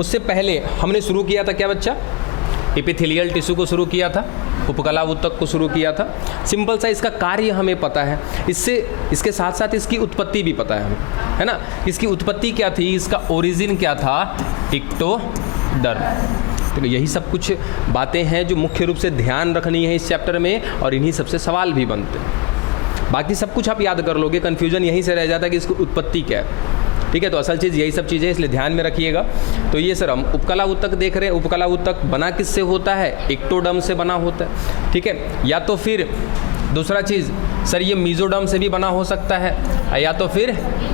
उससे पहले हमने शुरू किया था क्या बच्चा? एपिथेलियल टिश्यू को शुरू किया था, उपकला ऊतक को शुरू किया था। सिंपल सा इसका कार्य हमें पता है, इसके साथ साथ इसकी उत्पत्ति भी पता है हमें, है ना। इसकी उत्पत्ति क्या थी, इसका ओरिजिन क्या था? इक्टोडर्म। तो यही सब कुछ बातें हैं जो मुख्य रूप से ध्यान रखनी है इस चैप्टर में, और इन्हीं सबसे सवाल भी बनते हैं। बाकी सब कुछ आप याद कर लोगे, कन्फ्यूजन यहीं से रह जाता है कि इसकी उत्पत्ति क्या है। ठीक है, तो असल चीज़ यही सब चीज़ें, इसलिए ध्यान में रखिएगा। तो ये सर हम उपकला ऊतक देख रहे हैं। उपकला ऊतक बना किससे होता है? इक्टोडर्म से बना होता है। ठीक है, या तो फिर दूसरा चीज़ सर ये मीजोडर्म से भी बना हो सकता है, या तो फिर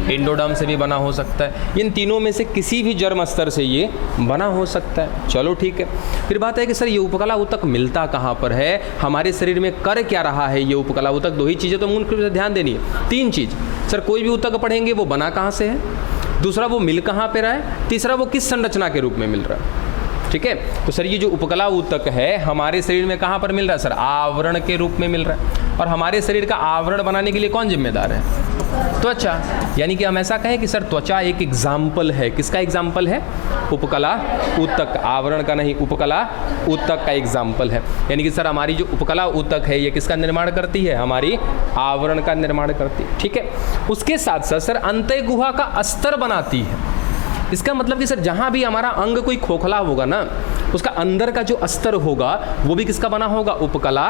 एंडोडर्म से भी बना हो सकता है। इन तीनों में से किसी भी जर्म स्तर से ये बना हो सकता है। चलो ठीक है, फिर बात है कि सर ये उपकला ऊतक मिलता कहाँ पर है, हमारे शरीर में कर क्या रहा है ये उपकला ऊतक? दो ही चीज़ें तो मुख्य रूप से ध्यान देनी है। तीन चीज़ सर, कोई भी ऊतक पढ़ेंगे वो बना कहाँ से है, दूसरा वो मिल कहाँ पे रहा है, तीसरा वो किस संरचना के रूप में मिल रहा है। ठीक है, तो सर ये जो उपकला ऊतक है हमारे शरीर में कहाँ पर मिल रहा है? सर आवरण के रूप में मिल रहा है। और हमारे शरीर का आवरण बनाने के लिए कौन जिम्मेदार है? त्वचा। यानी कि हम ऐसा कहें कि सर त्वचा एक एग्जाम्पल है। किसका एग्जाम्पल है? उपकला ऊतक, आवरण का नहीं, उपकला ऊतक का एग्जाम्पल है। यानी कि सर हमारी जो उपकला ऊतक है ये किसका निर्माण करती है? हमारी आवरण का निर्माण करती है। ठीक है, उसके साथ साथ सर अंतः गुहा का अस्तर बनाती है। इसका मतलब कि सर जहाँ भी हमारा अंग कोई खोखला होगा ना, उसका अंदर का जो अस्तर होगा वो भी किसका बना होगा? उपकला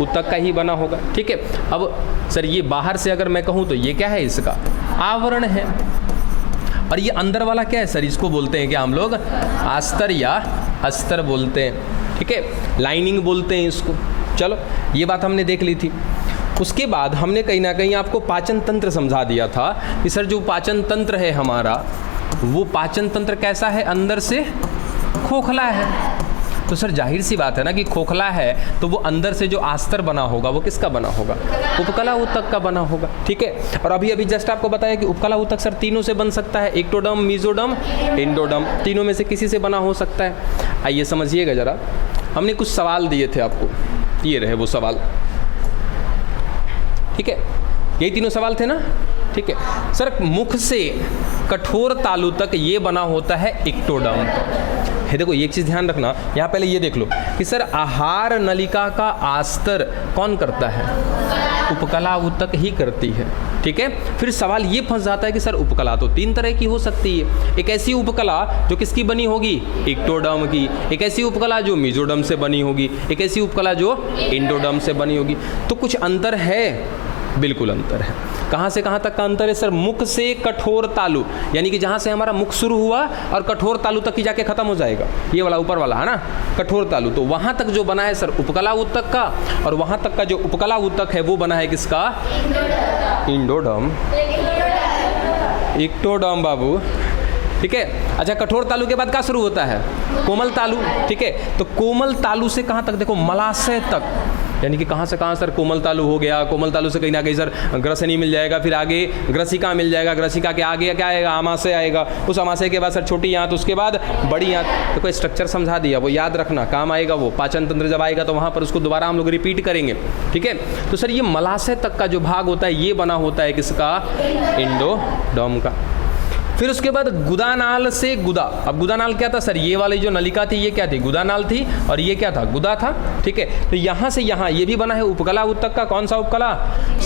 ऊतक का ही बना होगा। ठीक है, अब सर ये बाहर से अगर मैं कहूँ तो ये क्या है? इसका आवरण है। और ये अंदर वाला क्या है? सर इसको बोलते हैं क्या हम लोग? आस्तर या अस्तर बोलते हैं। ठीक है, लाइनिंग बोलते हैं इसको। चलो ये बात हमने देख ली थी। उसके बाद हमने कहीं ना कहीं आपको पाचन तंत्र समझा दिया था कि सर जो पाचन तंत्र है हमारा, वो पाचन तंत्र कैसा है? अंदर से खोखला है। तो सर जाहिर सी बात है ना कि खोखला है तो वो अंदर से जो आस्तर बना होगा वो किसका बना होगा? उपकला ऊतक का बना होगा। ठीक है, और अभी जस्ट आपको बताया कि उपकला ऊतक सर तीनों से बन सकता है, इक्टोडर्म, मीजोडर्म, एंडोडर्म, तीनों में से किसी से बना हो सकता है। आइए समझिएगा जरा, हमने कुछ सवाल दिए थे आपको, ये रहे वो सवाल। ठीक है, यही तीनों सवाल थे ना? ठीक है सर, मुख से कठोर तालु तक ये बना होता है इक्टोडर्म। है देखो, एक चीज़ ध्यान रखना, यहाँ पहले ये देख लो कि सर आहार नलिका का आस्तर कौन करता है? उपकला ऊतक ही करती है। ठीक है, फिर सवाल ये फंस जाता है कि सर उपकला तो तीन तरह की हो सकती है। एक ऐसी उपकला जो किसकी बनी होगी? इक्टोडर्म की। एक ऐसी उपकला जो मीजोडर्म से बनी होगी। एक ऐसी उपकला जो एंडोडर्म से बनी होगी। तो कुछ अंतर है, बिल्कुल अंतर है। कहाँ से कहाँ तक का अंतर है? सर मुख से कठोर तालु, यानी कि जहाँ से हमारा मुख शुरू हुआ और कठोर तालु तक ही जाके खत्म हो जाएगा, ये वाला ऊपर वाला है ना कठोर तालु, तो वहाँ तक जो बना है सर उपकला ऊतक का, और वहाँ तक का जो उपकला ऊतक है वो बना है किसका? एंडोडर्म, इक्टोडर्म बाबू। ठीक है, अच्छा कठोर तालु के बाद क्या शुरू होता है? कोमल तालु। ठीक है, तो कोमल तालु से कहाँ तक? देखो मलाशय तक, यानी कि कहाँ से कहाँ सर? कोमल तालु हो गया, कोमल तालु से कहीं ना कहीं सर ग्रसनी मिल जाएगा, फिर आगे ग्रसिका मिल जाएगा, ग्रसिका के आगे क्या आएगा? आमाशय आएगा, उस आमाशय के बाद सर छोटी आंत, उसके बाद बड़ी आंत। तो कोई स्ट्रक्चर समझा दिया, वो याद रखना, काम आएगा वो। पाचन तंत्र जब आएगा तो वहाँ पर उसको दोबारा हम लोग रिपीट करेंगे। ठीक है, तो सर ये मलाशय तक का जो भाग होता है ये बना होता है किसका? एंडोडर्म का। फिर उसके बाद गुदानाल से गुदा। अब गुदानाल क्या था सर? ये वाली जो नलिका थी ये क्या थी? गुदानाल थी, और ये क्या था? गुदा था। ठीक है, तो यहाँ से यहाँ ये भी बना है उपकला ऊतक का। कौन सा उपकला?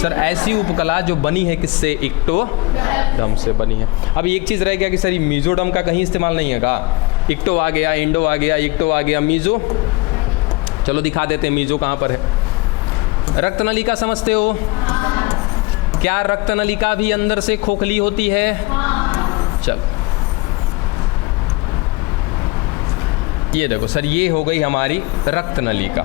सर ऐसी उपकला जो बनी है किससे? इक्टोडर्म से बनी है। अब एक चीज़ रह गया कि सर ये मीजोडर्म का कहीं इस्तेमाल नहीं है का? इक्टो आ गया, इंडो आ गया, इक्टो आ गया, मीजो। चलो दिखा देते हैं मीजो कहाँ पर है। रक्त नलिका समझते हो? क्या रक्त नलिका भी अंदर से खोखली होती है? चल ये देखो सर, ये हो गई हमारी रक्त नलिका।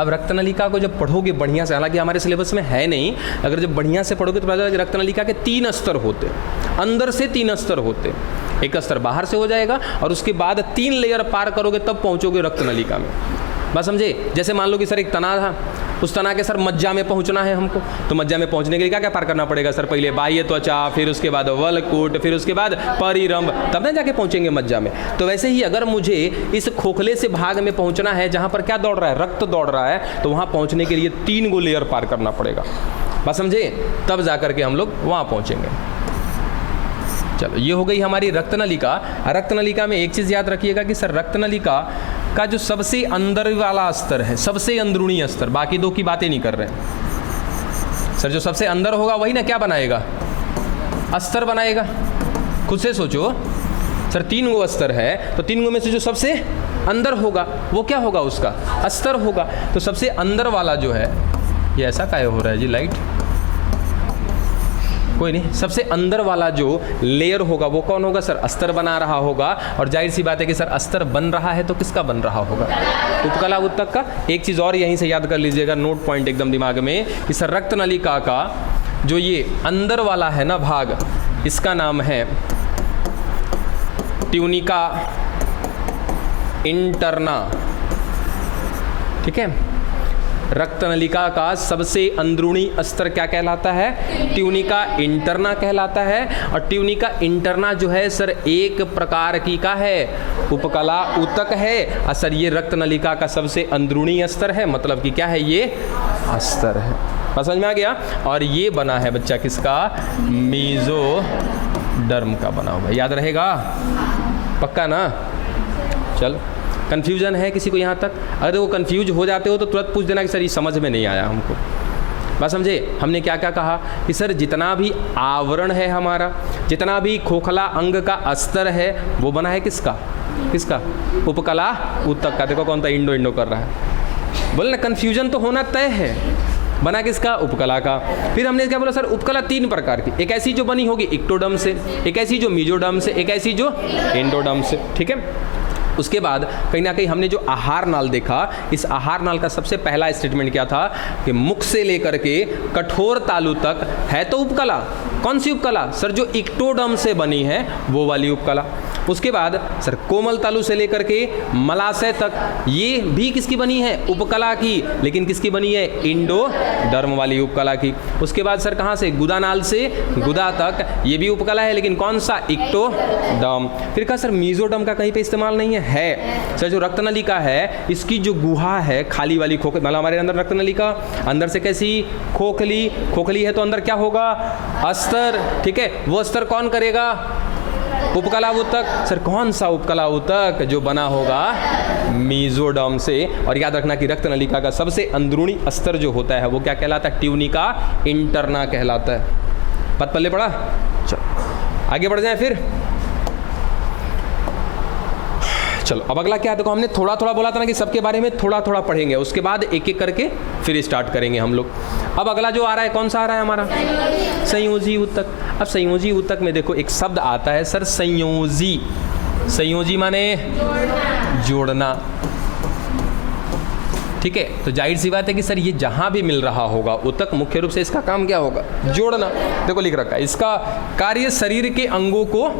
अब रक्त नलिका को जब पढ़ोगे बढ़िया से, हालांकि हमारे सिलेबस में है नहीं, अगर जब बढ़िया से पढ़ोगे तो पता चलेगा कि रक्त नलिका के 3 स्तर होते, अंदर से 3 स्तर होते। एक स्तर बाहर से हो जाएगा और उसके बाद 3 लेयर पार करोगे तब पहुंचोगे रक्त नलिका में। बस समझे? जैसे मान लो कि सर एक तना था, उस तना के सर मज्जा में पहुंचना है हमको, तो मज्जा में पहुंचने के लिए क्या क्या पार करना पड़ेगा सर? पहले बाह्य त्वचा, फिर उसके बाद वलकूट, फिर उसके बाद परिरंभ, तब ना जाके पहुंचेंगे मज्जा में। तो वैसे ही अगर मुझे इस खोखले से भाग में पहुंचना है जहां पर क्या दौड़ रहा है? रक्त दौड़ रहा है, तो वहां पहुंचने के लिए 3 गो लेयर पार करना पड़ेगा। बस समझे? तब जाकर के हम लोग वहां पहुंचेंगे। चलो ये हो गई हमारी रक्तनलिका। रक्तनलिका में एक चीज़ याद रखिएगा कि सर रक्तनलिका का जो सबसे अंदर वाला स्तर है, सबसे अंदरूनी स्तर, बाकी दो की बातें नहीं कर रहे हैं सर, जो सबसे अंदर होगा वही ना क्या बनाएगा, अस्तर बनाएगा। खुद से सोचो सर, 3 गो अस्तर है तो 3 गो में से जो सबसे अंदर होगा वो क्या होगा, उसका अस्तर होगा। तो सबसे अंदर वाला जो है, ये ऐसा काहे हो रहा है जी लाइट, कोई नहीं, सबसे अंदर वाला जो लेयर होगा वो कौन होगा सर, अस्तर बना रहा होगा। और जाहिर सी बात है कि सर अस्तर बन रहा है तो किसका बन रहा होगा, उपकला उत्तक का। एक चीज़ और यहीं से याद कर लीजिएगा, नोट पॉइंट एकदम दिमाग में, कि सर रक्तनलिका का जो ये अंदर वाला है ना भाग, इसका नाम है ट्यूनिका इंटरना। ठीक है, रक्तनलिका का सबसे अंदरूनी स्तर क्या कहलाता है, ट्यूनिका इंटरना कहलाता है। और ट्यूनिका इंटरना जो है सर एक प्रकार की का है, उपकला ऊतक है। और सर ये रक्तनलिका का सबसे अंदरूनी स्तर है, मतलब कि क्या है, ये अस्तर है। समझ में आ गया। और ये बना है बच्चा किसका, मीजोडर्म का बना हुआ, याद रहेगा पक्का ना। चलो, कन्फ्यूजन है किसी को यहाँ तक? अगर वो कन्फ्यूज हो जाते हो तो तुरंत पूछ देना कि सर ये समझ में नहीं आया हमको। बात समझे? हमने क्या क्या कहा कि सर जितना भी आवरण है हमारा, जितना भी खोखला अंग का अस्तर है, वो बना है किसका, किसका, उपकला ऊतक का। देखो कौन सा इंडो इंडो कर रहा है, बोले ना, कन्फ्यूजन तो होना तय है। बना किसका, उपकला का। फिर हमने क्या बोला सर, उपकला 3 प्रकार की, एक ऐसी जो बनी होगी इक्टोडर्म से, एक ऐसी जो मीजोडर्म से, एक ऐसी जो एंडोडर्म से। ठीक है, उसके बाद कहीं ना कहीं हमने जो आहार नाल देखा, इस आहार नाल का सबसे पहला स्टेटमेंट क्या था कि मुख से लेकर के कठोर तालु तक है तो उपकला। कौन सी उपकला सर, जो इक्टोडर्म से बनी है वो वाली उपकला। उसके बाद सर कोमल तालु से लेकर के मलाशय तक, ये भी किसकी बनी है, उपकला की, लेकिन किसकी बनी है, इंडोडर्म वाली उपकला की। उसके बाद सर कहाँ से, गुदानाल से गुदा तक, ये भी उपकला है, लेकिन कौन सा, इक्टोडर्म। फिर कहा सर मीजोडर्म का कहीं पे इस्तेमाल नहीं है सर, जो रक्तनलिका है इसकी जो गुहा है खाली वाली, खोखली, मतलब हमारे अंदर रक्तनलिका अंदर से कैसी, खोखली, खोखली है तो अंदर क्या होगा, अस्तर। ठीक है, वो अस्तर कौन करेगा, उपकला ऊतक। सर कौन सा उपकला ऊतक, जो बना होगा मीजोडर्म से। और याद रखना कि रक्तनलिका का सबसे अंदरूनी अस्तर जो होता है वो क्या कहलाता है, ट्यूनिका इंटरना कहलाता है। पद पल्ले पड़ा। चलो आगे बढ़ जाए फिर। चलो अब अगला क्या है, देखो हमने थोड़ा थोड़ा बोला था ना कि सबके बारे में थोड़ा थोड़ा पढ़ेंगे, उसके बाद एक एक करके फिर स्टार्ट करेंगे हम लोग। अब अगला जो आ रहा है कौन सा आ रहा है हमारा, संयोजी ऊतक। अब संयोजी ऊतक में देखो एक शब्द आता है सर, संयोजी। संयोजी माने जोड़ना। ठीक है, तो जाहिर सी बात है कि सर ये जहां भी मिल रहा होगा ऊतक, मुख्य रूप से इसका काम क्या होगा, जोड़ना। देखो लिख रखा है, इसका कार्य शरीर के अंगों को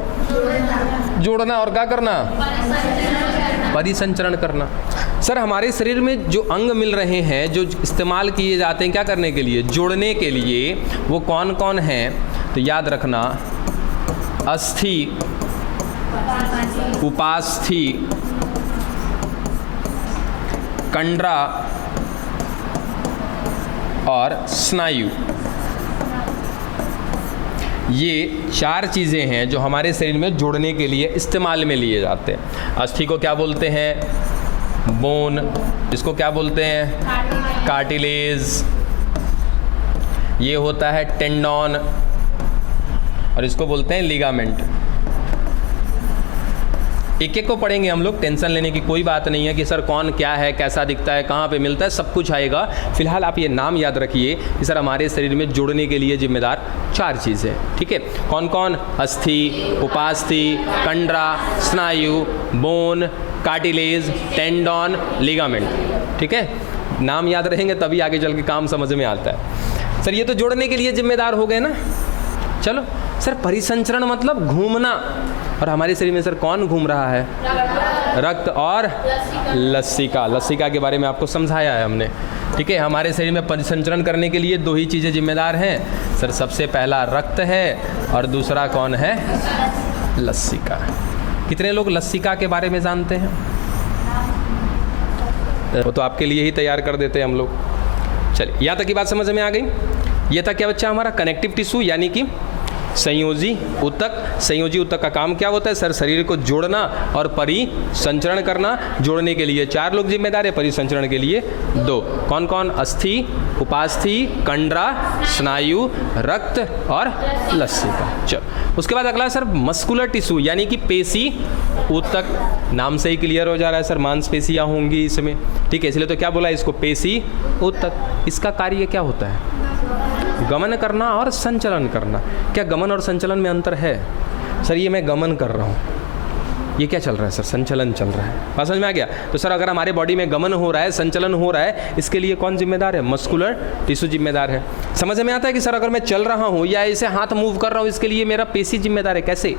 जोड़ना और क्या करना, परिसंचरण करना। सर हमारे शरीर में जो अंग मिल रहे हैं, जो इस्तेमाल किए जाते हैं क्या करने के लिए, जोड़ने के लिए, वो कौन कौन हैं, तो याद रखना, अस्थि, उपास्थि, कंडरा और स्नायु। ये 4 चीज़ें हैं जो हमारे शरीर में जोड़ने के लिए इस्तेमाल में लिए जाते हैं। अस्थि को क्या बोलते हैं, बोन। इसको क्या बोलते हैं, कार्टिलेज। ये होता है टेंडन, और इसको बोलते हैं लिगामेंट। एक एक को पढ़ेंगे हम लोग, टेंशन लेने की कोई बात नहीं है कि सर कौन क्या है, कैसा दिखता है, कहाँ पे मिलता है, सब कुछ आएगा। फिलहाल आप ये नाम याद रखिए कि सर हमारे शरीर में जोड़ने के लिए जिम्मेदार 4 चीज़ें। ठीक है, कौन कौन, अस्थि, उपास्थि, कंडरा, स्नायु, बोन, कार्टिलेज, टेंडन, लिगामेंट। ठीक है, नाम याद रहेंगे तभी आगे चल के काम समझ में आता है। सर ये तो जोड़ने के लिए जिम्मेदार हो गए ना। चलो सर, परिसंचरण मतलब घूमना, और हमारे शरीर में सर कौन घूम रहा है, रक्त और लसिका। लसिका के बारे में आपको समझाया है हमने। ठीक है, हमारे शरीर में परिसंचरण करने के लिए 2 ही चीज़ें जिम्मेदार हैं सर, सबसे पहला रक्त है और दूसरा कौन है, लसिका। कितने लोग लसिका के बारे में जानते हैं, वो तो आपके लिए ही तैयार कर देते हैं हम लोग। चलिए, यहाँ तक की बात समझ में आ गई। ये था क्या बच्चा, हमारा कनेक्टिव टिश्यू, यानी कि संयोजी ऊतक। संयोजी ऊतक का काम क्या होता है सर? शरीर को जोड़ना और परिसंचरण करना। जोड़ने के लिए 4 लोग जिम्मेदार है, परिसंचरण के लिए 2। कौन कौन? अस्थि, उपास्थि, कंडरा, स्नायु, रक्त और लसिका। चलो, उसके बाद अगला सर मस्कुलर टिश्यू यानी कि पेशी ऊतक। नाम से ही क्लियर हो जा रहा है सर, मांसपेशियाँ होंगी इसमें, ठीक है, इसलिए तो क्या बोला इसको? पेशी ऊतक। इसका कार्य क्या होता है? गमन करना और संचलन करना। क्या गमन और संचलन में अंतर है? सर ये मैं गमन कर रहा हूँ, ये क्या चल रहा है सर? संचलन चल रहा है। बात समझ में आ गया? तो सर अगर हमारे बॉडी में गमन हो रहा है, संचलन हो रहा है, इसके लिए कौन जिम्मेदार है? मस्कुलर टिश्यू जिम्मेदार है। समझ में आता है कि सर अगर मैं चल रहा हूँ या ऐसे हाथ मूव कर रहा हूँ, इसके लिए मेरा पेशी जिम्मेदार है। कैसे?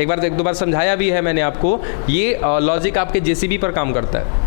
एक दो बार समझाया भी है मैंने आपको। ये लॉजिक आपके जेसीबी पर काम करता है।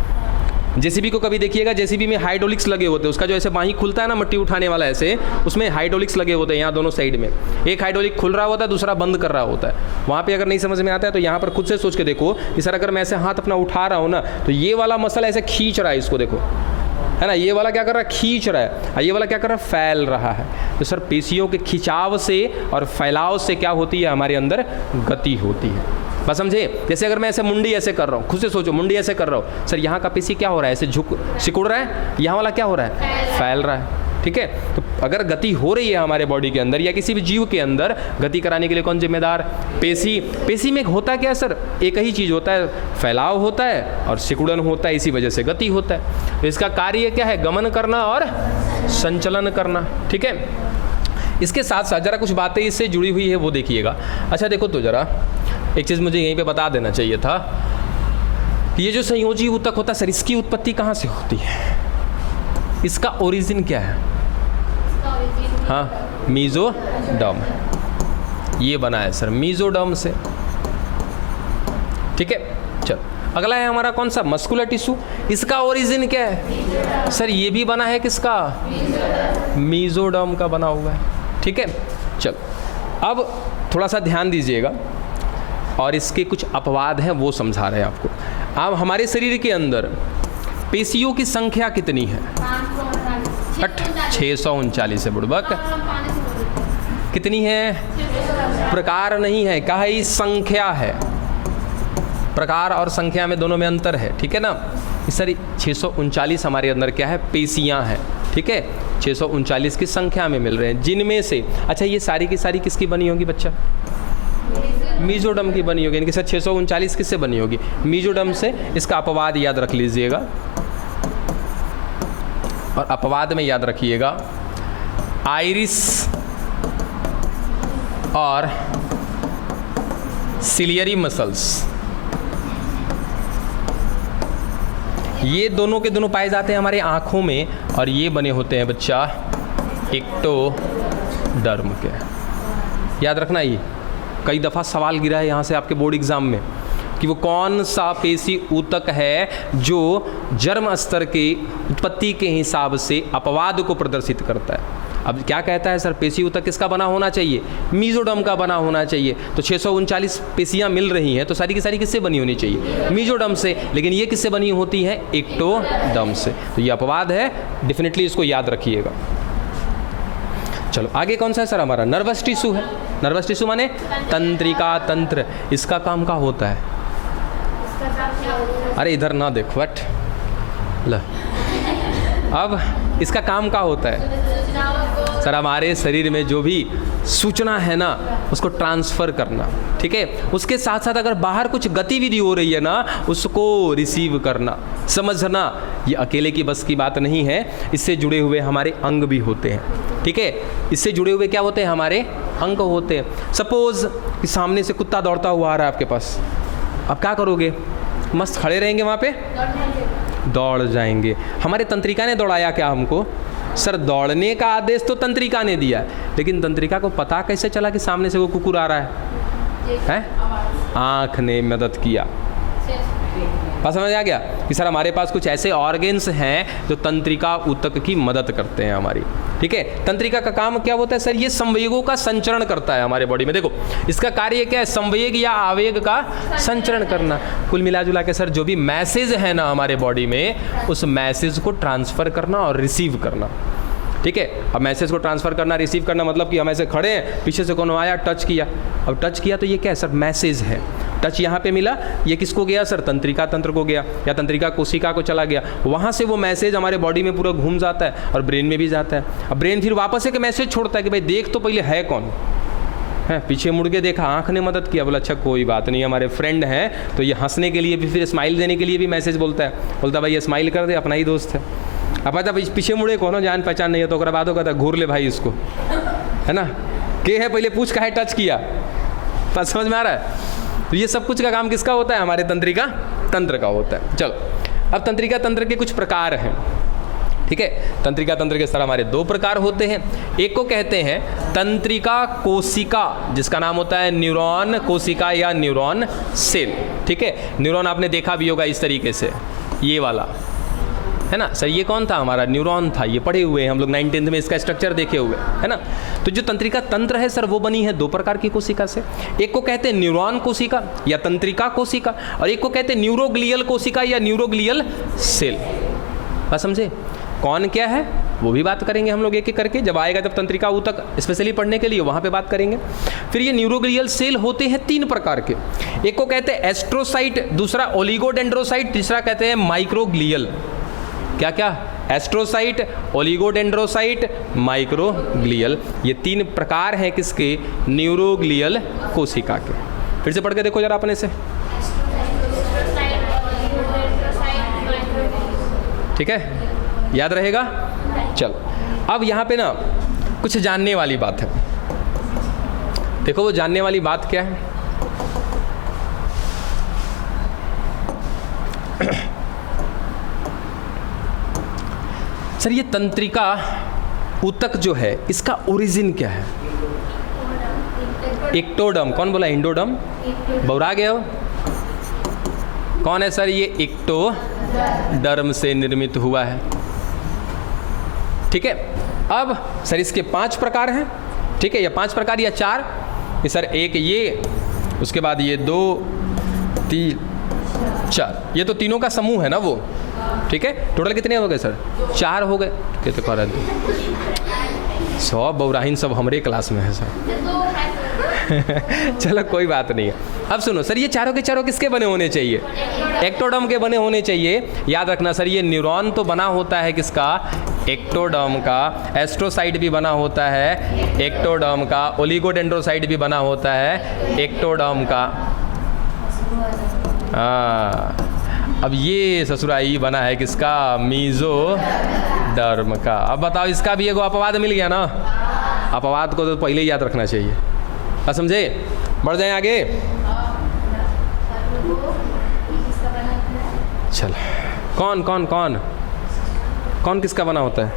जेसीबी को कभी देखिएगा, जेसीबी में हाइड्रोलिक्स लगे होते हैं। उसका जो ऐसे बाही खुलता है ना, मिट्टी उठाने वाला ऐसे, उसमें हाइड्रोलिक्स लगे होते हैं यहाँ दोनों साइड में। एक हाइड्रोलिक खुल रहा होता है, दूसरा बंद कर रहा होता है। वहाँ पे अगर नहीं समझ में आता है तो यहाँ पर खुद से सोच के देखो कि सर अगर मैं ऐसे हाथ अपना उठा रहा हूँ ना, तो ये वाला मसल ऐसे खींच रहा है, इसको देखो, है ना, ये वाला क्या कर रहा है? खींच रहा है। और ये वाला क्या कर रहा है? फैल रहा है। तो सर पेशियों के खिंचाव से और फैलाव से क्या होती है? हमारे अंदर गति होती है। बस समझे? जैसे अगर मैं ऐसे मुंडी ऐसे कर रहा हूँ, खुद से सोचो, मुंडी ऐसे कर रहा हूँ, सर यहाँ का पेशी क्या हो रहा है? ऐसे झुक सिकुड़ रहा है। यहाँ वाला क्या हो रहा है? फैल रहा है। ठीक है, तो अगर गति हो रही है हमारे बॉडी के अंदर या किसी भी जीव के अंदर, गति कराने के लिए कौन जिम्मेदार? पेशी। पेशी में होता क्या है सर? एक ही चीज़ होता है, फैलाव होता है और सिकुड़न होता है, इसी वजह से गति होता है। तो इसका कार्य क्या है? गमन करना और संचलन करना। ठीक है, इसके साथ साथ जरा कुछ बातें इससे जुड़ी हुई है, वो देखिएगा। अच्छा देखो तो जरा एक चीज़ मुझे यहीं पे बता देना चाहिए था कि ये जो संयोजी ऊतक होता है सर, इसकी उत्पत्ति कहाँ से होती है? इसका ओरिजिन क्या है? हाँ, मीजोडर्म। ये बना है सर मीजोडर्म से। ठीक है, चलो अगला है हमारा कौन सा? Muscular tissue. इसका ओरिजिन क्या है? सर ये भी बना है किसका? मीजोडर्म का बना हुआ है। ठीक है, चलो अब थोड़ा सा ध्यान दीजिएगा और इसके कुछ अपवाद हैं वो समझा रहे हैं आपको। अब हमारे शरीर के अंदर पेशियों की संख्या कितनी है? 639 है बुड़बक। कितनी है? प्रकार नहीं है, कहा ही संख्या है। प्रकार और संख्या में दोनों में अंतर है। ठीक है ना? सर 639 हमारे अंदर क्या है? पेशियां हैं। ठीक है, 639 की संख्या में मिल रहे हैं, जिनमें से अच्छा ये सारी की सारी किसकी बनी होगी बच्चा? मीजोडर्म की बनी होगी। इनके साथ 639 किससे बनी होगी? मीजोडर्म से। इसका अपवाद याद रख लीजिएगा और अपवाद में याद रखिएगा आइरिस और सिलियरी मसल्स, ये दोनों के दोनों पाए जाते हैं हमारे आँखों में और ये बने होते हैं बच्चा एक्टोडर्म के। याद रखना, ये कई दफ़ा सवाल गिरा है यहाँ से आपके बोर्ड एग्ज़ाम में कि वो कौन सा पेशी ऊतक है जो जन्म स्तर की उत्पत्ति के हिसाब से अपवाद को प्रदर्शित करता है। अब क्या कहता है सर? पेशी ऊतक किसका बना होना चाहिए? मीजोडर्म का बना होना चाहिए। तो 639 पेशियाँ मिल रही हैं तो सारी की सारी किससे बनी होनी चाहिए? मीजोडर्म से। लेकिन ये किससे बनी होती हैं? एक्टोडर्म से। तो ये अपवाद है, डेफिनेटली इसको याद रखिएगा। चलो आगे कौन सा है सर? हमारा नर्वस टिश्यू है। नर्वस टिश्यू माने तंत्रिका तंत्र। इसका काम क्या होता है? अरे इधर ना देखो, हट ल। अब इसका काम क्या होता है सर? हमारे शरीर में जो भी सूचना है ना उसको ट्रांसफ़र करना। ठीक है, उसके साथ साथ अगर बाहर कुछ गतिविधि हो रही है ना उसको रिसीव करना, समझना। ये अकेले की बस की बात नहीं है, इससे जुड़े हुए हमारे अंग भी होते हैं। ठीक है, इससे जुड़े हुए क्या होते हैं? हमारे अंग होते हैं। सपोज कि सामने से कुत्ता दौड़ता हुआ आ रहा है आपके पास, अब क्या करोगे? मस्त खड़े रहेंगे वहाँ पे? दौड़ जाएंगे। हमारे तंत्रिका ने दौड़ाया क्या हमको? सर दौड़ने का आदेश तो तंत्रिका ने दिया, लेकिन तंत्रिका को पता कैसे चला कि सामने से वो कुकुर आ रहा है? आँख ने मदद किया। बात समझ आ गया कि सर हमारे पास कुछ ऐसे ऑर्गेन्स हैं जो तंत्रिका ऊतक की मदद करते हैं हमारी। ठीक है, तंत्रिका का काम क्या होता है सर? ये संवेगों का संचरण करता है हमारे बॉडी में। देखो इसका कार्य क्या है? संवेग या आवेग का संचरण करना। कुल मिला जुला के सर जो भी मैसेज है ना हमारे बॉडी में, उस मैसेज को ट्रांसफ़र करना और रिसीव करना। ठीक है। अब मैसेज को ट्रांसफ़र करना, रिसीव करना, मतलब कि हम ऐसे खड़े हैं, पीछे से कौन आया, टच किया। अब टच किया तो ये क्या है सर, मैसेज है। टच यहाँ पे मिला, ये किसको गया सर, तंत्रिका तंत्र को गया या तंत्रिका कोशिका को चला गया। वहाँ से वो मैसेज हमारे बॉडी में पूरा घूम जाता है और ब्रेन में भी जाता है। अब ब्रेन फिर वापस एक मैसेज छोड़ता है कि भाई देख तो पहले है कौन है। पीछे मुड़ के देखा, आँख ने मदद किया, बोला अच्छा कोई बात नहीं, हमारे फ्रेंड हैं, तो ये हंसने के लिए भी, फिर स्माइल देने के लिए भी मैसेज बोलता है, बोलता भाई ये स्माइल कर दे, अपना ही दोस्त है। अब पता पीछे मुड़े कोनो जान पहचान नहीं है तो ओकरा बाद कहता घूर ले भाई इसको, है ना, के है पहले पूछ का है, टच किया, बात समझ में आ रहा है। तो ये सब कुछ का काम किसका होता है, हमारे तंत्रिका तंत्र का होता है। चलो, अब तंत्रिका तंत्र के कुछ प्रकार हैं, ठीक है। तंत्रिका तंत्र के सर हमारे दो प्रकार होते हैं। एक को कहते हैं तंत्रिका कोशिका, जिसका नाम होता है न्यूरॉन कोशिका या न्यूरॉन सेल, ठीक है। न्यूरॉन आपने देखा भी होगा इस तरीके से, ये वाला है ना सर, ये कौन था, हमारा न्यूरॉन था, ये पढ़े हुए हैं हम लोग 9th में, इसका स्ट्रक्चर देखे हुए है ना। तो जो तंत्रिका तंत्र है सर वो बनी है दो प्रकार की कोशिका से। एक को कहते हैं न्यूरॉन कोशिका या तंत्रिका कोशिका, और एक को कहते हैं न्यूरोग्लियल कोशिका या न्यूरोग्लियल सेल। बात समझे, कौन क्या है वो भी बात करेंगे हम लोग एक एक करके, जब आएगा जब तंत्रिका ऊ तक स्पेशली पढ़ने के लिए वहाँ पे बात करेंगे। फिर ये न्यूरोग्लियल सेल होते हैं 3 प्रकार के। एक को कहते हैं एस्ट्रोसाइट, दूसरा ओलिगोडेंड्रोसाइट, तीसरा कहते हैं माइक्रोग्लियल। क्या क्या, एस्ट्रोसाइट, ओलिगोडेंड्रोसाइट, माइक्रोग्लियल, ये 3 प्रकार हैं किसके, न्यूरोग्लियल कोशिका के। फिर से पढ़ के देखो जरा अपने से, ठीक है, याद रहेगा। चलो, अब यहाँ पे ना कुछ जानने वाली बात है। देखो वो जानने वाली बात क्या है, सर ये तंत्रिका ऊतक जो है इसका ओरिजिन क्या है। एक्टोडर्म, कौन बोला इंडोडर्म, बौरा गया हो, कौन है सर, ये एक्टोडर्म से निर्मित हुआ है, ठीक है। अब सर इसके 5 प्रकार हैं, ठीक है, या 5 प्रकार या 4, ये सर एक ये, उसके बाद ये 2 3 4, ये तो तीनों का समूह है ना वो, ठीक है। टोटल कितने हो गए सर, 4 हो गए, कितने कर रहे, सब बौराहीन सब हमारे क्लास में है सर। चलो कोई बात नहीं है। अब सुनो सर, ये चारों के चारों किसके बने होने चाहिए, एक्टोडर्म के बने होने चाहिए। याद रखना सर, ये न्यूरॉन तो बना होता है किसका, एक्टोडर्म का, एस्ट्रोसाइट भी बना होता है एक्टोडर्म का, ओलिगोडेंड्रोसाइट भी बना होता है एक्टोडर्म का। अब ये ससुराई बना है किसका, मीजोडर्म का। अब बताओ, इसका भी एगो अपवाद मिल गया ना, अपवाद को तो पहले ही याद रखना चाहिए। अब समझे, बढ़ जाए आगे। चल, कौन कौन कौन कौन किसका बना होता है,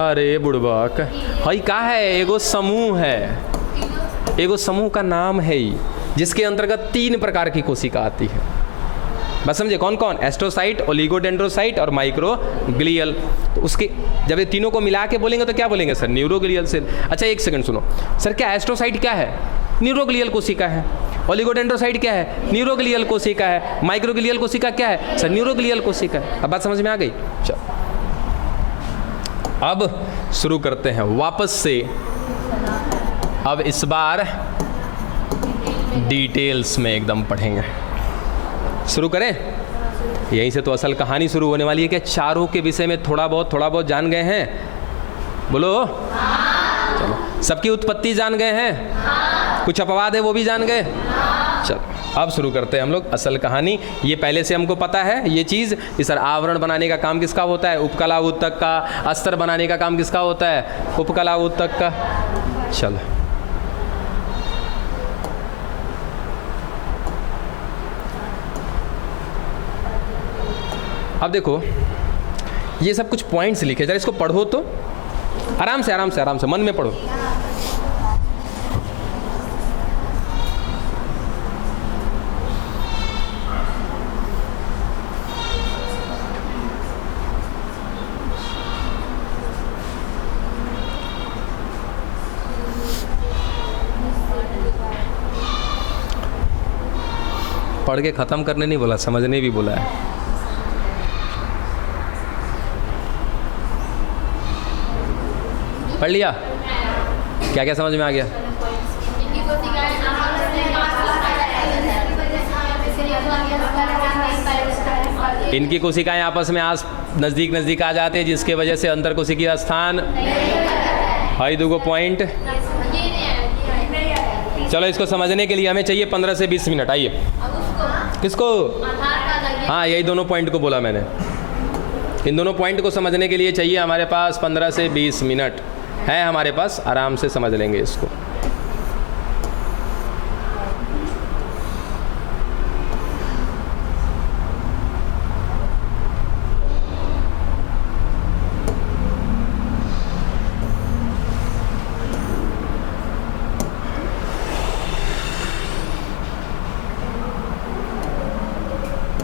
अरे बुड़बक, हई का है, एगो समूह है, एगो समूह का नाम है ही, जिसके अंतर्गत 3 प्रकार की कोशिका आती है। बस समझे, कौन कौन, एस्ट्रोसाइट, ओलिगोडेंड्रोसाइट और माइक्रोग्लियल। तो उसके जब ये तीनों को मिला के बोलेंगे तो क्या बोलेंगे सर, न्यूरोग्लियल सेल। अच्छा एक सेकंड सुनो सर, क्या एस्ट्रोसाइट क्या है, न्यूरोग्लियल कोशिका है। ओलिगोडेंड्रोसाइट क्या है, न्यूरोग्लियल कोशिका है। माइक्रोग्लियल कोशिका क्या है सर, न्यूरोग्लियल कोशिका है। अब बात समझ में आ गई। चलो अब शुरू करते हैं वापस से, अब इस बार डिटेल्स में एकदम पढ़ेंगे। शुरू करें, यहीं से तो असल कहानी शुरू होने वाली है। कि चारों के विषय में थोड़ा बहुत जान गए हैं, बोलो चलो। सबकी उत्पत्ति जान गए हैं, कुछ अपवाद है वो भी जान गए। चलो अब शुरू करते हैं हम लोग असल कहानी। ये पहले से हमको पता है ये चीज़। इस सर आवरण बनाने का काम किसका होता है, उपकला ऊतक का। अस्तर बनाने का काम किसका होता है, उपकला ऊतक का। चलो अब देखो, ये सब कुछ पॉइंट्स लिखे, जरा इसको पढ़ो तो आराम से मन में पढ़ो। पढ़ के ख़त्म करने नहीं बोला, समझने भी बोला है। पढ़ लिया? क्या क्या समझ में आ गया? इनकी कोशिकाएं आपस में नज़दीक नज़दीक आ जाते हैं, जिसके वजह से अंतर कोशिकीय स्थान हाई 2 पॉइंट। चलो इसको समझने के लिए हमें चाहिए 15 से 20 मिनट। आइए, किसको? हाँ, यही दोनों पॉइंट को बोला मैंने। इन दोनों पॉइंट को समझने के लिए चाहिए हमारे पास 15 से 20 मिनट है हमारे पास, आराम से समझ लेंगे इसको।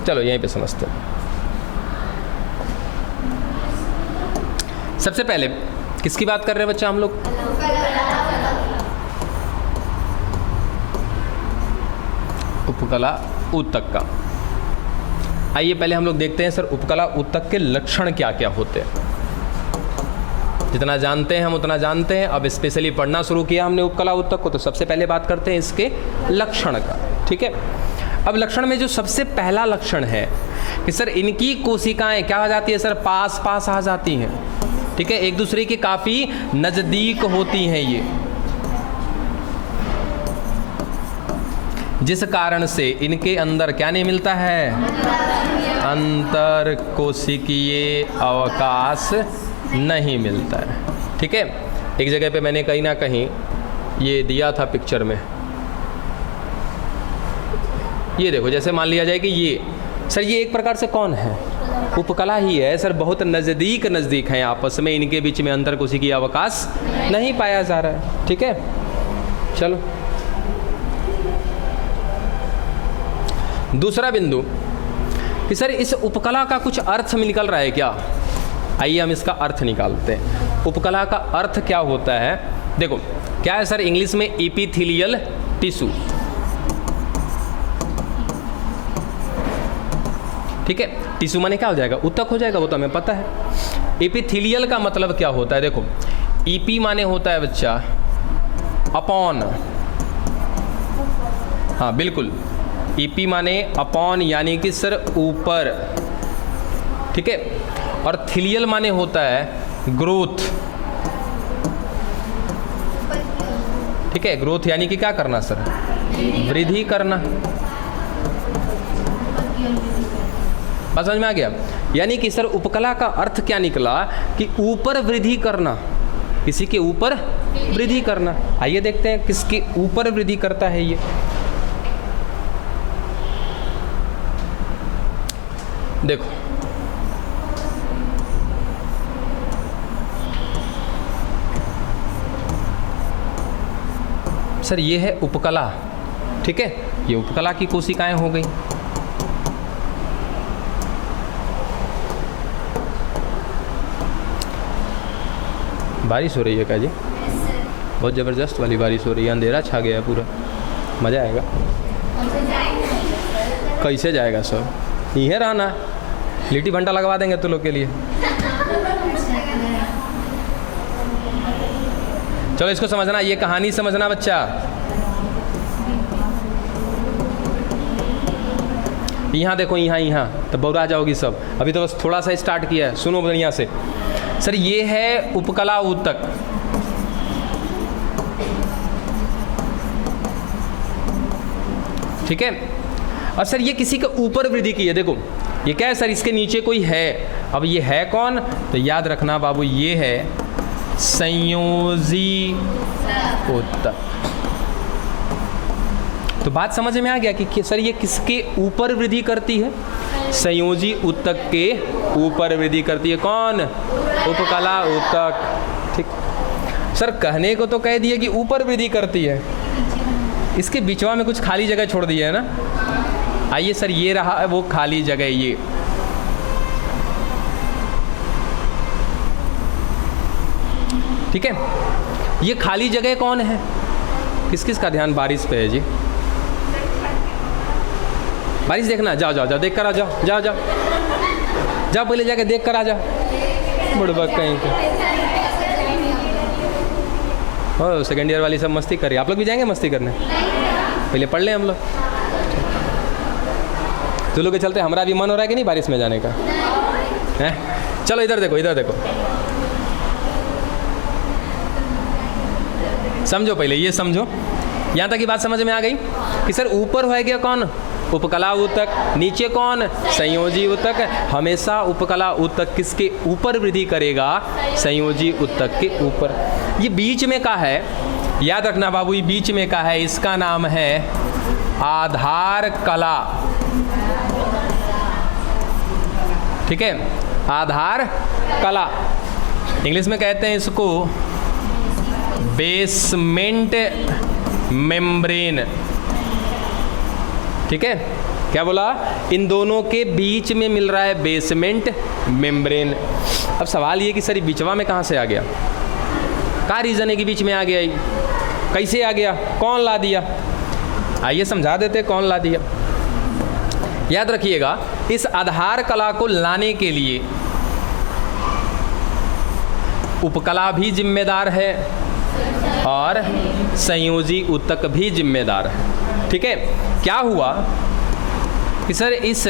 चलो यहीं पे समझते हैं। सबसे पहले किसकी बात कर रहे हैं बच्चा हम लोग? उपकला ऊतक का। आइए पहले हम लोग देखते हैं सर उपकला ऊतक के लक्षण क्या क्या होते हैं। जितना जानते हैं हम उतना जानते हैं। अब स्पेशली पढ़ना शुरू किया हमने उपकला ऊतक को, तो सबसे पहले बात करते हैं इसके लक्षण का। ठीक है, अब लक्षण में जो सबसे पहला लक्षण है कि सर इनकी कोशिकाएं क्या हो जाती है सर? पास पास आ जाती हैं। ठीक है, एक दूसरे के काफ़ी नज़दीक होती हैं ये, जिस कारण से इनके अंदर क्या नहीं मिलता है? अंतर कोशिकीय अवकाश नहीं मिलता है। ठीक है, एक जगह पे मैंने कहीं ना कहीं ये दिया था पिक्चर में, ये देखो, जैसे मान लिया जाए कि ये सर ये एक प्रकार से कौन है? उपकला ही है सर। बहुत नज़दीक नज़दीक हैं आपस में, इनके बीच में अंतर कोशिकीय अवकाश नहीं पाया जा रहा है। ठीक है, चलो दूसरा बिंदु कि सर इस उपकला का कुछ अर्थ निकल रहा है क्या? आइए हम इसका अर्थ निकालते हैं। उपकला का अर्थ क्या होता है? देखो क्या है सर, इंग्लिश में एपिथेलियल टिश्यू। ठीक है, टिश्यू माने क्या हो जाएगा? ऊतक हो जाएगा, वो तो हमें पता है। एपिथेलियल का मतलब क्या होता है? देखो ईपी माने होता है बच्चा अपॉन, हाँ बिल्कुल, ईपी माने अपॉन यानी कि सर ऊपर। ठीक है, और थिलियल माने होता है ग्रोथ। ठीक है, ग्रोथ यानी कि क्या करना सर? वृद्धि करना। बात समझ में आ गया? यानी कि सर उपकला का अर्थ क्या निकला कि ऊपर वृद्धि करना, किसी के ऊपर वृद्धि करना। आइए देखते हैं किसके ऊपर वृद्धि करता है ये। देखो सर ये है उपकला। ठीक है, ये उपकला की कोशिकाएं हो गई। बारिश हो रही है क्या जी? बहुत ज़बरदस्त वाली बारिश हो रही है, अंधेरा छा गया है पूरा, मज़ा आएगा। कैसे जाएगा सब? यहीं रहना, लिट्टी भंटा लगवा देंगे तो लोग के लिए। चलो इसको समझना, ये कहानी समझना बच्चा। यहाँ देखो, यहाँ तो बौरा जाओगी सब। अभी तो बस थोड़ा सा स्टार्ट किया है, सुनो बढ़िया से। सर ये है उपकला ऊतक। ठीक है, और सर ये किसी के ऊपर वृद्धि की है। देखो ये क्या है सर, इसके नीचे कोई है। अब ये है कौन? तो याद रखना बाबू, ये है संयोजी ऊतक। तो बात समझ में आ गया कि सर ये किसके ऊपर वृद्धि करती है? संयोजी ऊतक के ऊपर वृद्धि करती है। कौन? उपकला ऊतक। ठीक सर, कहने को तो कह दिए कि ऊपर वृद्धि करती है, इसके बीचवा में कुछ खाली जगह छोड़ दी है ना। आइए सर, ये रहा है वो खाली जगह। ये ठीक है, ये खाली जगह कौन है? किस किस का ध्यान बारिश पे है जी? बारिश देखना, जाओ जाओ जाओ, देख कर आ जाओ, जाओ जाओ जाओ, पहले जाके देख कर आ जाओ। बुढ़बक कहीं के ओ सेकेंड ईयर वाली सब मस्ती कर रही है, आप लोग भी जाएंगे मस्ती करने? पहले पढ़ लें हम लोग। तो लोग के चलते हमारा भी मन हो रहा है कि नहीं बारिश में जाने का है? चलो इधर देखो, इधर देखो, समझो पहले, ये समझो। यहाँ तक की बात समझ में आ गई कि सर ऊपर होएगा कौन? उपकला ऊतक। नीचे कौन? संयोजी ऊतक। हमेशा उपकला ऊतक किसके ऊपर वृद्धि करेगा? संयोजी ऊतक के ऊपर। ये बीच में का है, याद रखना बाबू, ये बीच में का है, इसका नाम है आधार कला। ठीक है, आधार कला। इंग्लिश में कहते हैं इसको बेसमेंट मेम्ब्रेन। ठीक है, क्या बोला? इन दोनों के बीच में मिल रहा है बेसमेंट मेम्ब्रेन। अब सवाल ये कि सर बीचवा में कहाँ से आ गया? क्या रीज़न है कि बीच में आ गया? कैसे आ गया? कौन ला दिया? आइए समझा देते कौन ला दिया। याद रखिएगा, इस आधार कला को लाने के लिए उपकला भी जिम्मेदार है और संयोजी ऊतक भी जिम्मेदार है। ठीक है, क्या हुआ कि सर इस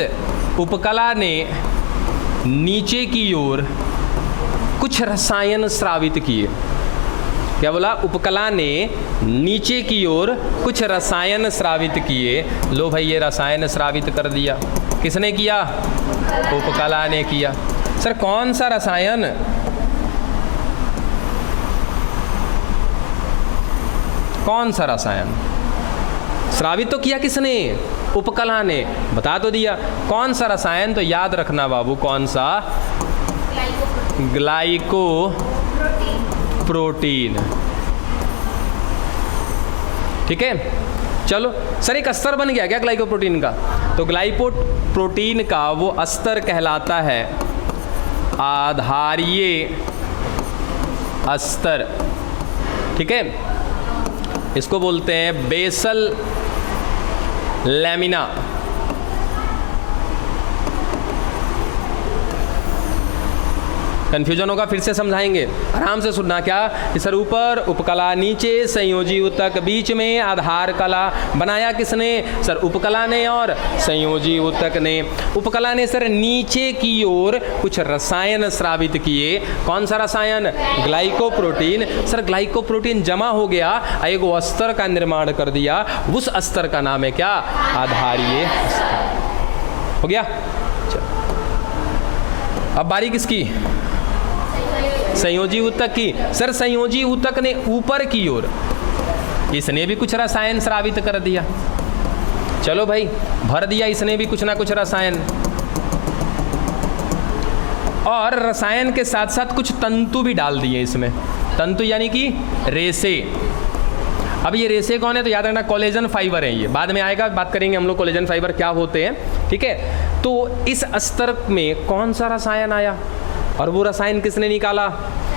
उपकला ने नीचे की ओर कुछ रसायन स्रावित किए। क्या बोला? उपकला ने नीचे की ओर कुछ रसायन स्रावित किए। लो भाई, ये रसायन स्रावित कर दिया। किसने किया? उपकला ने किया। सर कौन सा रसायन? कौन सा रसायन स्रावित तो किया? किसने? उपकला ने। बता तो दिया कौन सा रसायन। तो याद रखना बाबू, कौन सा? Glyco protein. ठीक है, चलो सर एक अस्तर बन गया क्या ग्लाइकोप्रोटीन का? तो ग्लाइकोप्रोटीन का वो अस्तर कहलाता है आधारीय अस्तर। ठीक है, इसको बोलते हैं बेसल लैमिना। कंफ्यूजन होगा, फिर से समझाएंगे, आराम से सुनना। क्या कि सर ऊपर उपकला, नीचे संयोजी ऊतक, बीच में आधार कला। बनाया किसने? सर उपकला ने और संयोजी ऊतक ने। उपकला ने सर नीचे की ओर कुछ रसायन स्रावित किए। कौन सा रसायन? ग्लाइकोप्रोटीन। सर ग्लाइकोप्रोटीन जमा हो गया, एक अस्तर का निर्माण कर दिया। उस अस्तर का नाम है क्या? आधारीय अस्तर। हो गया? अब बारी किसकी? संयोजी ऊतक की। सर संयोजी ऊतक ने ऊपर की ओर, इसने भी कुछ रसायन स्रावित कर दिया। चलो भाई, भर दिया इसने भी कुछ ना कुछ रसायन, और रसायन के साथ साथ कुछ तंतु भी डाल दिए इसमें। तंतु यानी कि रेसे। अब ये रेसे कौन है? तो याद रखना कोलेजन फाइबर है। ये बाद में आएगा, बात करेंगे हम लोग कोलेजन फाइबर क्या होते हैं। ठीक है, तो इस अस्तर में कौन सा रसायन आया और वो रसायन किसने निकाला?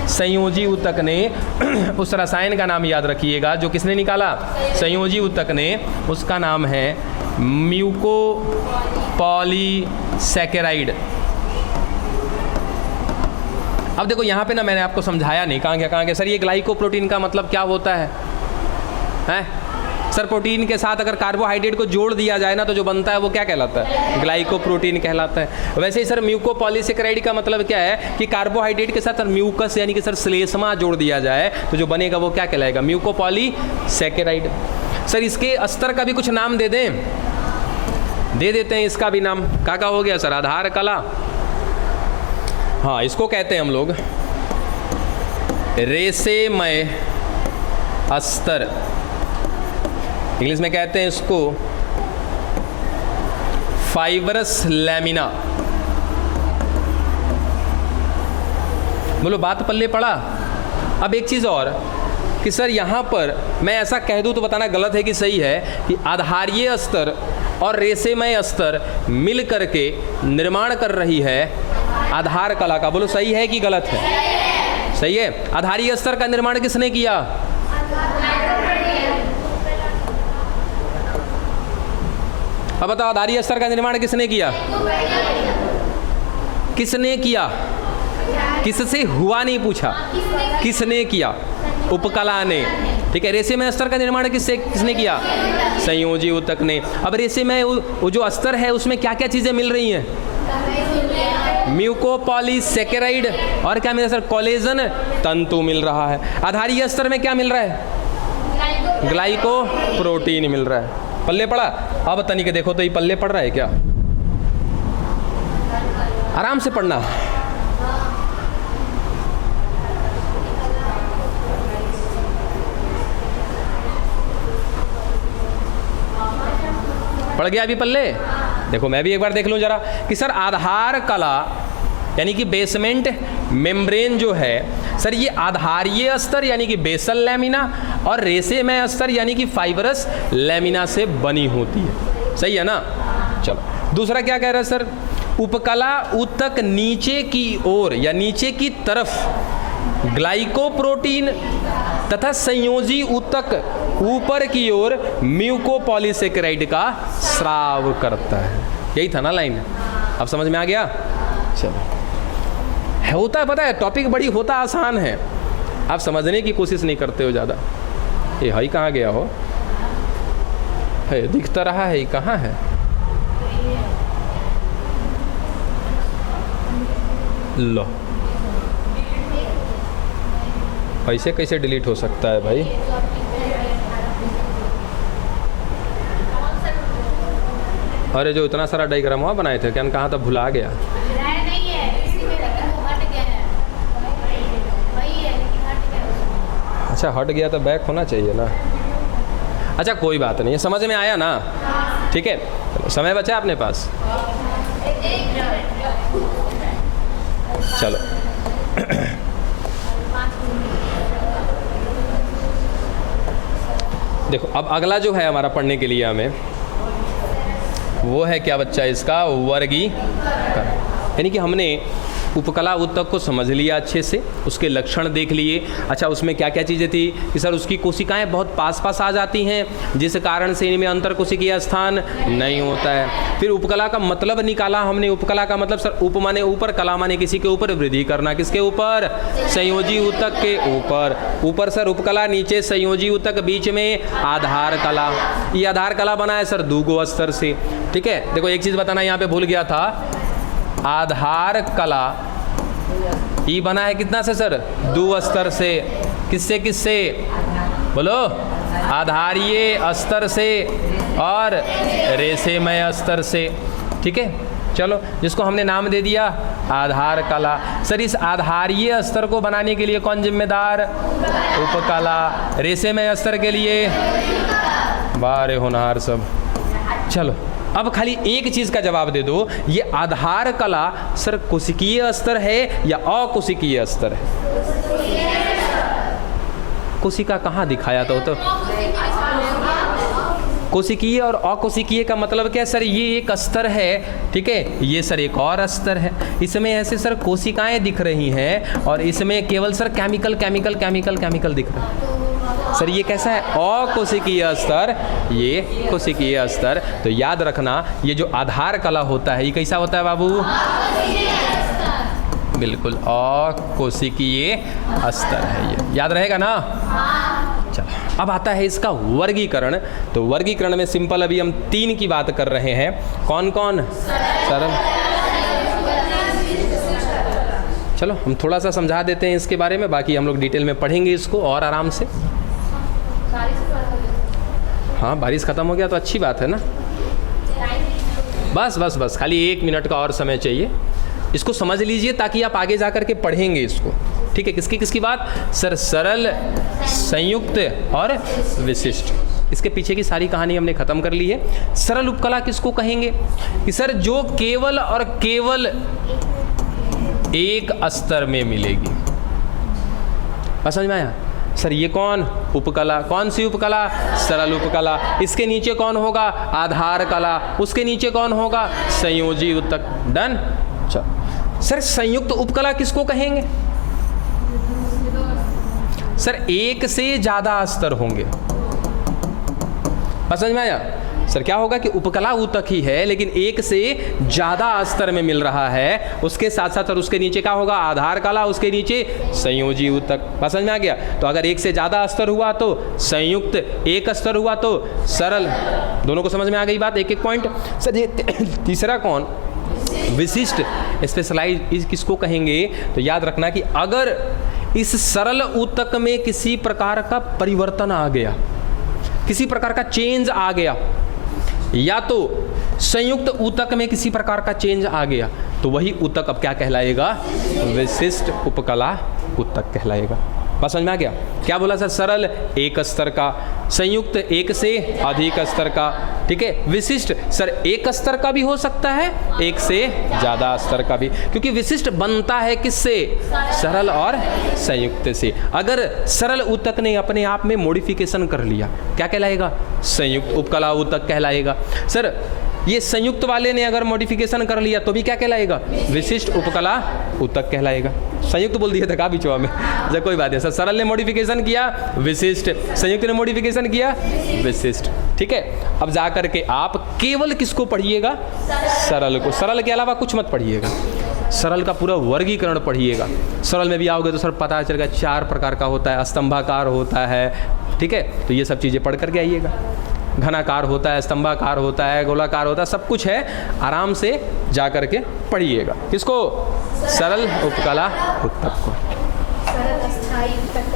संयोजी ऊतक ने। उस रसायन का नाम याद रखिएगा, जो किसने निकाला? संयोजी ऊतक ने। उसका नाम है म्यूकोपॉलीसैकेराइड। अब देखो यहाँ पे ना मैंने आपको समझाया नहीं, कहाँ गया सर ये ग्लाइकोप्रोटीन का मतलब क्या होता है? सर प्रोटीन के साथ अगर कार्बोहाइड्रेट को जोड़ दिया जाए ना तो जो बनता है वो क्या कहलाता है? ग्लाइकोप्रोटीन कहलाता है। वैसे ही सर म्यूकोपॉलीसैकेराइड का मतलब क्या है कि कार्बोहाइड्रेट के साथ म्यूकस यानी कि सर श्लेष्मा जोड़ दिया जाए तो जो बनेगा वो क्या कहलाएगा? म्यूकोपॉलीसैकेराइड। सर इसके अस्तर का भी कुछ नाम दे दें? दे देते हैं इसका भी नाम। क्या हो गया सर? आधार कला। हाँ, इसको कहते हैं हम लोग रेसेमय अस्तर। इंग्लिश में कहते हैं इसको फाइबरस लैमिना। बोलो बात पल्ले पड़ा? अब एक चीज़ और कि सर यहाँ पर मैं ऐसा कह दूँ तो बताना गलत है कि सही है कि आधारीय अस्तर और रेसेमय अस्तर मिल करके निर्माण कर रही है आधार कला का। बोलो सही है कि गलत है? सही है। आधारीय अस्तर का निर्माण किसने किया? अब बताओ, आधारीय अस्तर का निर्माण किसने किया? किसने किया? किससे हुआ नहीं पूछा, किसने किया? उपकला ने। ठीक है, रेशेमय अस्तर का निर्माण किसने किया? संयोजी ऊतक ने। अब रेशेमय वो जो अस्तर है उसमें क्या क्या चीज़ें मिल रही हैं? म्यूकोपॉलीसेकेराइड और क्या मिल रहा है सर? कोलेजन तंतु मिल रहा है। आधारीय अस्तर में क्या मिल रहा है? ग्लाइकोप्रोटीन मिल रहा है। पल्ले पड़ा? अब तनिक देखो तो ये पल्ले पड़ रहा है क्या? आराम से पढ़ना। पड़ गया अभी पल्ले? देखो मैं भी एक बार देख लूँ जरा कि सर आधार कला यानी कि बेसमेंट मेम्ब्रेन जो है सर, ये आधारीय अस्तर यानी कि बेसल लैमिना और रेशेमय अस्तर यानी कि फाइबरस लैमिना से बनी होती है। सही है ना? चलो दूसरा क्या कह रहा है सर? उपकला ऊतक नीचे की ओर या नीचे की तरफ ग्लाइकोप्रोटीन तथा संयोजी ऊतक ऊपर की ओर म्यूकोपॉलीसेकेराइड का स्राव करता है। यही था ना लाइन? अब समझ में आ गया? चलो, होता है पता है टॉपिक बड़ी होता आसान है, आप समझने की कोशिश नहीं करते हो ज़्यादा। ये हाई कहाँ गया हो? है दिखता रहा है, कहाँ है? लो, ऐसे कैसे डिलीट हो सकता है भाई? अरे जो इतना सारा डायग्राम हुआ बनाए थे, क्या कहाँ तक भुला गया? अच्छा हट गया तो बैक होना चाहिए ना। अच्छा कोई बात नहीं, समझ में आया ना? ठीक है, चलो समय बचा अपने पास। चलो देखो अब अगला जो है हमारा पढ़ने के लिए हमें वो है क्या बच्चा? इसका वर्गीकरण। यानी कि हमने उपकला ऊतक को समझ लिया अच्छे से, उसके लक्षण देख लिए। अच्छा उसमें क्या क्या चीज़ें थी कि सर उसकी कोशिकाएं बहुत पास पास आ जाती हैं जिस कारण से इनमें अंतर कोशिकीय स्थान नहीं होता है। फिर उपकला का मतलब निकाला हमने। उपकला का मतलब सर उप माने ऊपर, कला माने किसी के ऊपर वृद्धि करना। किसके ऊपर? संयोजी ऊतक के ऊपर। ऊपर सर उपकला, नीचे संयोजी ऊतक, बीच में आधार कला। ये आधार कला बना है सर दूगो अस्तर से। ठीक है, देखो एक चीज़ बताना यहाँ पे भूल गया था, आधार कला ये बना है कितना से सर? दो अस्तर से। किससे किससे बोलो? आधारीय अस्तर से और रेशेमय अस्तर से। ठीक है, चलो जिसको हमने नाम दे दिया आधार कला। सर इस आधारीय अस्तर को बनाने के लिए कौन जिम्मेदार? उपकला। रेशेमय अस्तर के लिए बारे होनहार सब। चलो अब खाली एक चीज का जवाब दे दो, ये आधार कला सर कोशिकीय अस्तर है या अकोशिकीय अस्तर है? कोशिका कहाँ दिखाया था? तो कोशिकीय और अकोशिकीय का मतलब क्या सर? ये एक अस्तर है, ठीक है, ये सर एक और अस्तर है। इसमें ऐसे सर कोशिकाएं दिख रही हैं और इसमें केवल sir chemical chemical chemical chemical दिख रहा है। सर ये कैसा है? अकोशिकीय अस्तर, ये कोशिकीय अस्तर। तो याद रखना ये जो आधार कला होता है ये कैसा होता है बाबू? बिल्कुल अकोशिकीय अस्तर है, ये याद रहेगा ना? चलो अब आता है इसका वर्गीकरण। तो वर्गीकरण में सिंपल अभी हम 3 की बात कर रहे हैं। कौन कौन? सरल। चलो हम थोड़ा सा समझा देते हैं इसके बारे में, बाकी हम लोग डिटेल में पढ़ेंगे इसको और आराम से। हाँ बारिश ख़त्म हो गया तो अच्छी बात है ना। बस बस बस खाली 1 मिनट का और समय चाहिए। इसको समझ लीजिए ताकि आप आगे जा कर के पढ़ेंगे इसको। ठीक है, किसकी किसकी बात? सर सरल, संयुक्त और विशिष्ट। इसके पीछे की सारी कहानी हमने ख़त्म कर ली है। सरल उपकला किसको कहेंगे? कि सर जो केवल और केवल एक अस्तर में मिलेगी। समझ में आया? सर ये कौन? उपकला। कौन सी उपकला? सरल उपकला। इसके नीचे कौन होगा? आधार कला। उसके नीचे कौन होगा? संयोजी ऊतक। डन। चलो सर संयुक्त उपकला किसको कहेंगे? सर एक से ज़्यादा अस्तर होंगे। समझ में आया? सर क्या होगा कि उपकला ऊतक ही है लेकिन एक से ज़्यादा स्तर में मिल रहा है, उसके साथ साथ और उसके नीचे क्या होगा, आधार कला, उसके नीचे संयोजी ऊतक। बात समझ में आ गया? तो अगर एक से ज़्यादा स्तर हुआ तो संयुक्त, एक स्तर हुआ तो सरल। दोनों को समझ में आ गई बात, एक एक पॉइंट। सर ये तीसरा कौन, विशिष्ट स्पेशलाइज किसको कहेंगे? तो याद रखना कि अगर इस सरल ऊतक में किसी प्रकार का परिवर्तन आ गया, किसी प्रकार का चेंज आ गया, या तो संयुक्त ऊतक में किसी प्रकार का चेंज आ गया, तो वही ऊतक अब क्या कहलाएगा, विशिष्ट उपकला ऊतक कहलाएगा। बस समझ में आ गया? क्या बोला सर? सरल एक स्तर का, संयुक्त एक से अधिक स्तर का, ठीक है। विशिष्ट सर एक स्तर का भी हो सकता है, एक से ज़्यादा स्तर का भी, क्योंकि विशिष्ट बनता है किससे, सरल और संयुक्त से। अगर सरल ऊतक ने अपने आप में मॉडिफिकेशन कर लिया, क्या कहलाएगा, संयुक्त उपकला ऊतक कहलाएगा। सर ये संयुक्त वाले ने अगर मॉडिफिकेशन कर लिया तो भी क्या कहलाएगा, विशिष्ट उपकला ऊतक कहलाएगा। संयुक्त बोल दिया था का बीचवा में, जब कोई बात है। सर सरल ने मॉडिफिकेशन किया, विशिष्ट, संयुक्त ने मॉडिफिकेशन किया, विशिष्ट, ठीक है। अब जा करके आप केवल किसको पढ़िएगा, सरल को। सरल के अलावा कुछ मत पढ़िएगा, सरल का पूरा वर्गीकरण पढ़िएगा। सरल में भी आओगे तो सर पता चलेगा 4 प्रकार का होता है, स्तंभाकार होता है, ठीक है। तो ये सब चीज़ें पढ़ करके आइएगा। घनाकार होता है, स्तंभाकार होता है, गोलाकार होता है, सब कुछ है। आराम से जा करके पढ़िएगा। किसको, सरल उपकला ऊतक को। सरल अस्थायी ऊतक